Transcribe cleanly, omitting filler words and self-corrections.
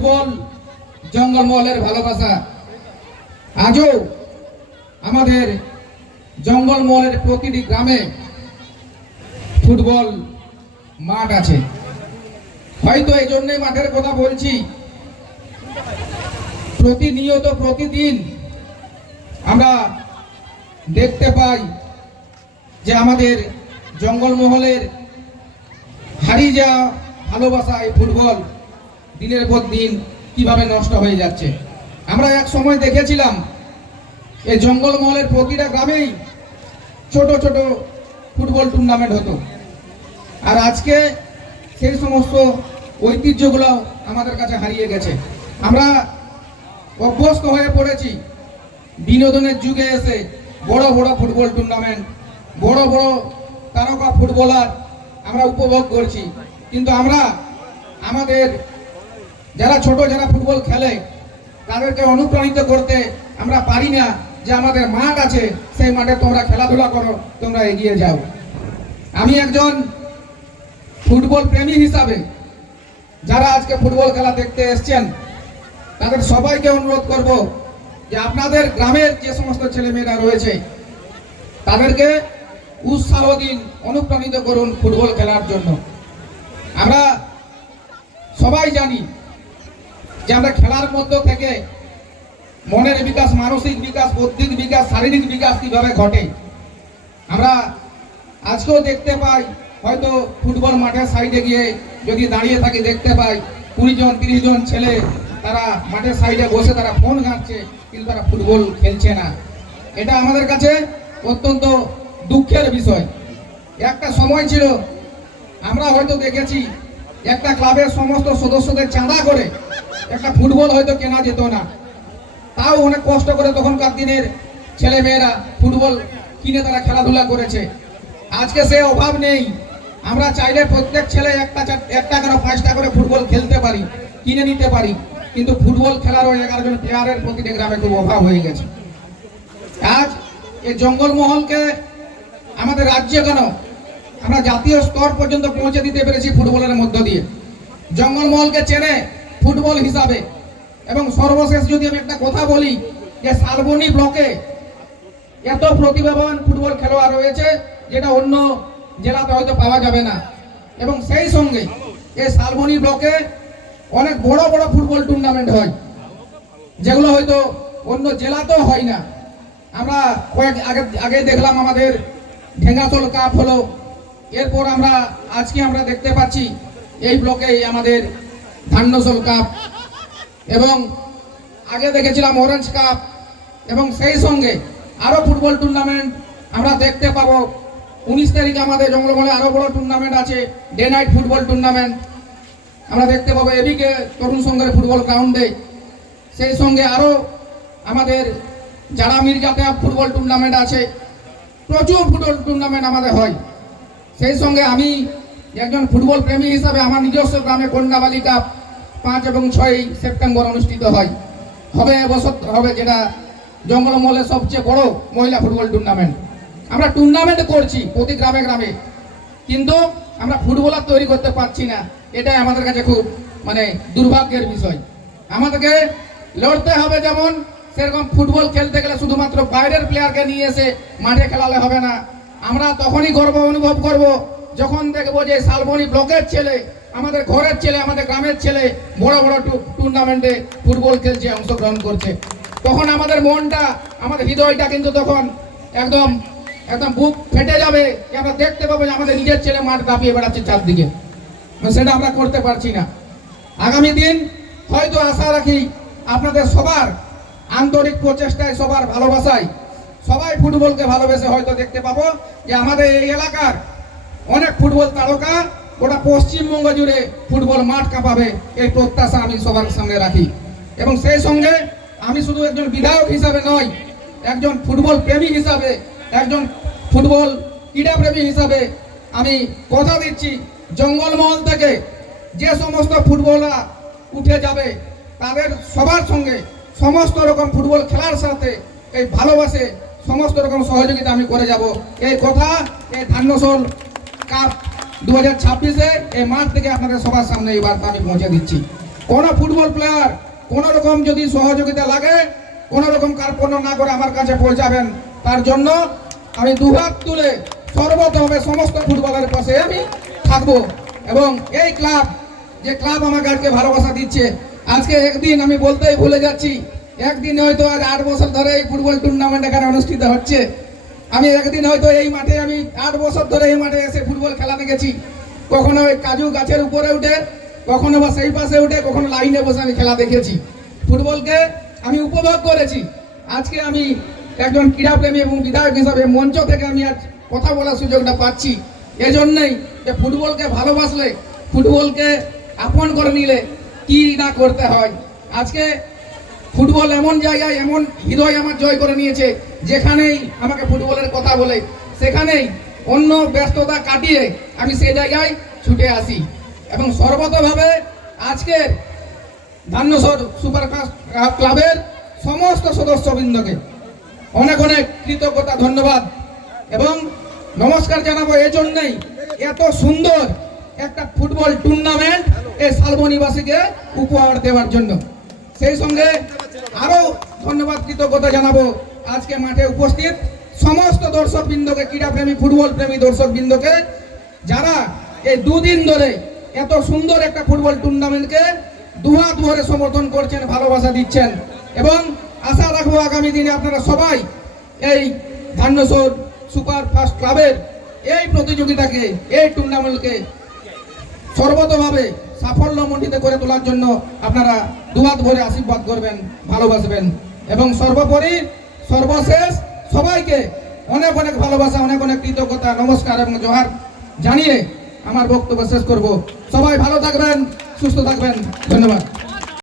Football জঙ্গলমহলের ভালোবাসা। আজও আমাদের জঙ্গলমহলের প্রতিটি গ্রামে ফুটবল মাঠ আছে। হয়তো এই জন্যই মাঠের কথা বলছি, প্রতিনিয়ত প্রতিদিন আমরা দেখতে পাই যে আমাদের জঙ্গলমহলের হারিয়ে যাওয়া ভালোবাসা এই ফুটবল দিনের পর দিন কিভাবে নষ্ট হয়ে যাচ্ছে। আমরা এক সময় দেখেছিলাম এই জঙ্গলমহলের প্রতিটা গ্রামেই ছোট ছোট ফুটবল টুর্নামেন্ট হতো, আর আজকে সেই সমস্ত ঐতিহ্যগুলো আমাদের কাছে হারিয়ে গেছে। আমরা অভ্যস্ত হয়ে পড়েছি বিনোদনের যুগে এসে বড় বড় ফুটবল টুর্নামেন্ট, বড় বড় তারকা ফুটবলার আমরা উপভোগ করছি, কিন্তু আমরা আমাদের যারা যারা ফুটবল খেলে তাদেরকে অনুপ্রাণিত করতে আমরা পারি না যে আমাদের মাঠ আছে, সেই মাঠে তোমরা খেলাধুলা করো, তোমরা এগিয়ে যাও। আমি একজন ফুটবল প্রেমী হিসাবে যারা আজকে ফুটবল খেলা দেখতে এসছেন তাদের সবাইকে অনুরোধ করব যে আপনাদের গ্রামের যে সমস্ত ছেলেমেয়েরা রয়েছে তাদেরকে উৎসাহ দিন, অনুপ্রাণিত করুন ফুটবল খেলার জন্য। আমরা সবাই জানি যে আমরা খেলার মধ্য থেকে মনের বিকাশ, মানসিক বিকাশ, বৌদ্ধিক বিকাশ, শারীরিক বিকাশ কিভাবে ঘটে। আমরা আজকেও দেখতে পাই, হয়তো ফুটবল মাঠের সাইডে গিয়ে যদি দাঁড়িয়ে থাকি দেখতে পাই 20 জন 30 জন ছেলে তারা মাঠের সাইডে বসে তারা ফোন ঘাঁটছে, কিন্তু তারা ফুটবল খেলছে না। এটা আমাদের কাছে অত্যন্ত দুঃখের বিষয়। একটা সময় ছিল আমরা হয়তো দেখেছি একটা ক্লাবের সমস্ত সদস্যদের চাঁদা করে একটা ফুটবল হয়তো কেনা যেত না, তাও অনেক কষ্ট করে তখনকার দিনের ছেলে মেয়েরা ফুটবল কিনে তারা খেলাধুলা করেছে। আজকে সে অভাব নেই। আমরা চাইলে প্রত্যেক ছেলে একটা করে 5টা করে ফুটবল খেলতে পারি, কিনে নিতে পারি, কিন্তু ফুটবল খেলারও 11 জন প্লেয়ারের প্রতিটি গ্রামে খুব অভাব হয়ে গেছে। আজ এই জঙ্গলমহলকে আমাদের রাজ্যে কেন আমরা জাতীয় স্তর পর্যন্ত পৌঁছে দিতে পেরেছি ফুটবলের মধ্য দিয়ে। জঙ্গলমহলকে চেনে ফুটবল হিসাবে। এবং সর্বশেষ যদি আমি একটা কথা বলি যে শালবনী ব্লকে এত প্রতিভাবান ফুটবল খেলোয়াড় রয়েছে যেটা অন্য জেলাতে হয়তো পাওয়া যাবে না। এবং সেই সঙ্গে এই শালবনী ব্লকে অনেক বড় বড় ফুটবল টুর্নামেন্ট হয় যেগুলো হয়তো অন্য জেলাতেও হয় না। আমরা আগে দেখলাম আমাদের ঢেঙ্গাতল কাপ হলো, এরপর আজকে আমরা দেখতে পাচ্ছি এই ব্লকে আমাদের ধান্যশোল কাপ, এবং আগে দেখেছিলাম অরেঞ্জ কাপ, এবং সেই সঙ্গে আরো ফুটবল টুর্নামেন্ট আমরা দেখতে পাবো। 19 তারিখে আমাদের জঙ্গলমহলে আরো বড় টুর্নামেন্ট আছে, ডে নাইট ফুটবল টুর্নামেন্ট আমরা দেখতে পাবো এদিকে তরুণ সংঘের ফুটবল গ্রাউন্ডে। সেই সঙ্গে আরো আমাদের যারা মির্জাতে ফুটবল টুর্নামেন্ট আছে, প্রচুর ফুটবল টুর্নামেন্ট আমাদের হয়। সেই সঙ্গে আমি একজন ফুটবল প্রেমী হিসাবে আমার নিজস্ব গ্রামে কন্যাবালি কাপ 5 এবং 6 সেপ্টেম্বর অনুষ্ঠিত হয়, হবে যেটা জঙ্গলমহলের সবচেয়ে বড় মহিলা ফুটবল টুর্নামেন্ট। আমরা টুর্নামেন্ট করছি প্রতি গ্রামে গ্রামে, কিন্তু আমরা ফুটবলার তৈরি করতে পারছি না। এটাই আমাদের কাছে খুব দুর্ভাগ্যের বিষয়। আমাদেরকে লড়তে হবে, যেমন সেরকম ফুটবল খেলতে গেলে শুধুমাত্র বাইরের প্লেয়ারকে নিয়ে এসে মাঠে খেলালে হবে না। আমরা তখনই গর্ব অনুভব করব যখন দেখবো যে শালবনী ব্লকের ছেলে, আমাদের ঘরের ছেলে, আমাদের গ্রামের ছেলে বড় বড় টুর্নামেন্টে ফুটবল খেলছে, অংশগ্রহণ করছে। তখন আমাদের মনটা, আমাদের হৃদয়টা কিন্তু তখন একদম বুক ফেটে যাবে। আমরা দেখতে পাবো যে আমাদের নিজের ছেলে মাঠ কাঁপিয়ে বেড়াচ্ছে চারদিকে। সেটা আমরা করতে পারছি না। আগামী দিন হয়তো আশা রাখি আপনাদের সবার আন্তরিক প্রচেষ্টায়, সবার ভালোবাসায় সবাই ফুটবলকে ভালোবেসে হয়তো দেখতে পাবো যে আমাদের এই এলাকার অনেক ফুটবল তারকা গোটা পশ্চিমবঙ্গ জুড়ে ফুটবল মাঠ কাঁপাবে, এই প্রত্যাশা আমি সবার সামনে রাখি। এবং সেই সঙ্গে আমি শুধু একজন বিধায়ক হিসাবে নয়, একজন ফুটবল প্রেমী হিসাবে, একজন ফুটবল ক্রীড়াপ্রেমী হিসাবে আমি কথা দিচ্ছি, জঙ্গলমহল থেকে যে সমস্ত ফুটবলার উঠে যাবে তাদের সবার সঙ্গে সমস্ত রকম ফুটবল খেলার সাথে এই ভালোবাসে সমস্ত রকম সহযোগিতা আমি করে যাব। এই কথা এই ধান্যশোল কাপ 2026-এ এই মাঠ থেকে আপনাদের সবার সামনে এই বার্তা আমি পৌঁছে দিচ্ছি। কোন ফুটবল প্লেয়ার কোন রকম যদি সহযোগিতা লাগে কোন রকম কার্পণ্য না করে আমার কাছে পৌঁছাবেন, তার জন্য আমি দুহাত তুলে সর্বতভাবে সমস্ত ফুটবলের পাশে আমি থাকবো। এবং এই ক্লাব, যে ক্লাব আমাকে আজকে ভালোবাসা দিচ্ছে, আজকে একদিন আমি বলতেই ভুলে যাচ্ছি, একদিন হয়তো আজ 8 বছর ধরে এই ফুটবল টুর্নামেন্ট এখানে অনুষ্ঠিত হচ্ছে। আমি একদিন হয়তো এই মাঠে, আমি 8 বছর ধরে এই মাঠে এসে ফুটবল খেলা দেখেছি। কখনো ওই কাজু গাছের উপরে উঠে, কখনো বা সেই পাশে উঠে, কখনো লাইনে বসে আমি খেলা দেখেছি। ফুটবলকে আমি উপভোগ করেছি। আজকে আমি একজন ক্রীড়াপ্রেমী এবং বিধায়ক হিসাবে মঞ্চ থেকে আমি আজ কথা বলার সুযোগটা পাচ্ছি। এজন্যই যে ফুটবলকে ভালোবাসলে, ফুটবলকে আপন করে নিলে কি না করতে হয়। আজকে ফুটবল এমন জায়গায়, এমন হৃদয় আমার জয় করে নিয়েছে, যেখানেই আমাকে ফুটবলের কথা বলে সেখানেই অন্য ব্যস্ততা কাটিয়ে আমি সেই জায়গায় ছুটে আসি। এবং সর্বতভাবে আজকের ধান্যসর সুপার ক্লাবের সমস্ত সদস্যবৃন্দকে অনেক অনেক কৃতজ্ঞতা, ধন্যবাদ এবং নমস্কার জানাবো। এজন্যই এত সুন্দর একটা ফুটবল টুর্নামেন্ট এই শালবনিবাসীকে উপহার দেওয়ার জন্য। সেই সঙ্গে আরো ধন্যবাদ, কৃতজ্ঞতা জানাবো আজকে মাঠে উপস্থিত সমস্ত দর্শকবৃন্দকে, ক্রীড়াপ্রেমী, ফুটবল প্রেমী দর্শকবৃন্দকে, যারা এই দুদিন ধরে এত সুন্দর একটা ফুটবল টুর্নামেন্টকে দুহাত ভরে সমর্থন করছেন, ভালোবাসা দিচ্ছেন। এবং আশা রাখবো আগামী দিনে আপনারা সবাই এই ধান্যসর সুপার ফাস্ট ক্লাবের এই প্রতিযোগিতাকে, এই টুর্নামেন্টকে সর্বতভাবে সাফল্যমণ্ডিত করে তোলার জন্য আপনারা দুহাত ভরে আশীর্বাদ করবেন, ভালোবাসবেন। এবং সর্বোপরি সর্বশেষ সবাইকে অনেক অনেক ভালোবাসা, অনেক অনেক কৃতজ্ঞতা, নমস্কার এবং জোহার জানিয়ে আমার বক্তব্য শেষ করব। সবাই ভালো থাকবেন, সুস্থ থাকবেন, ধন্যবাদ।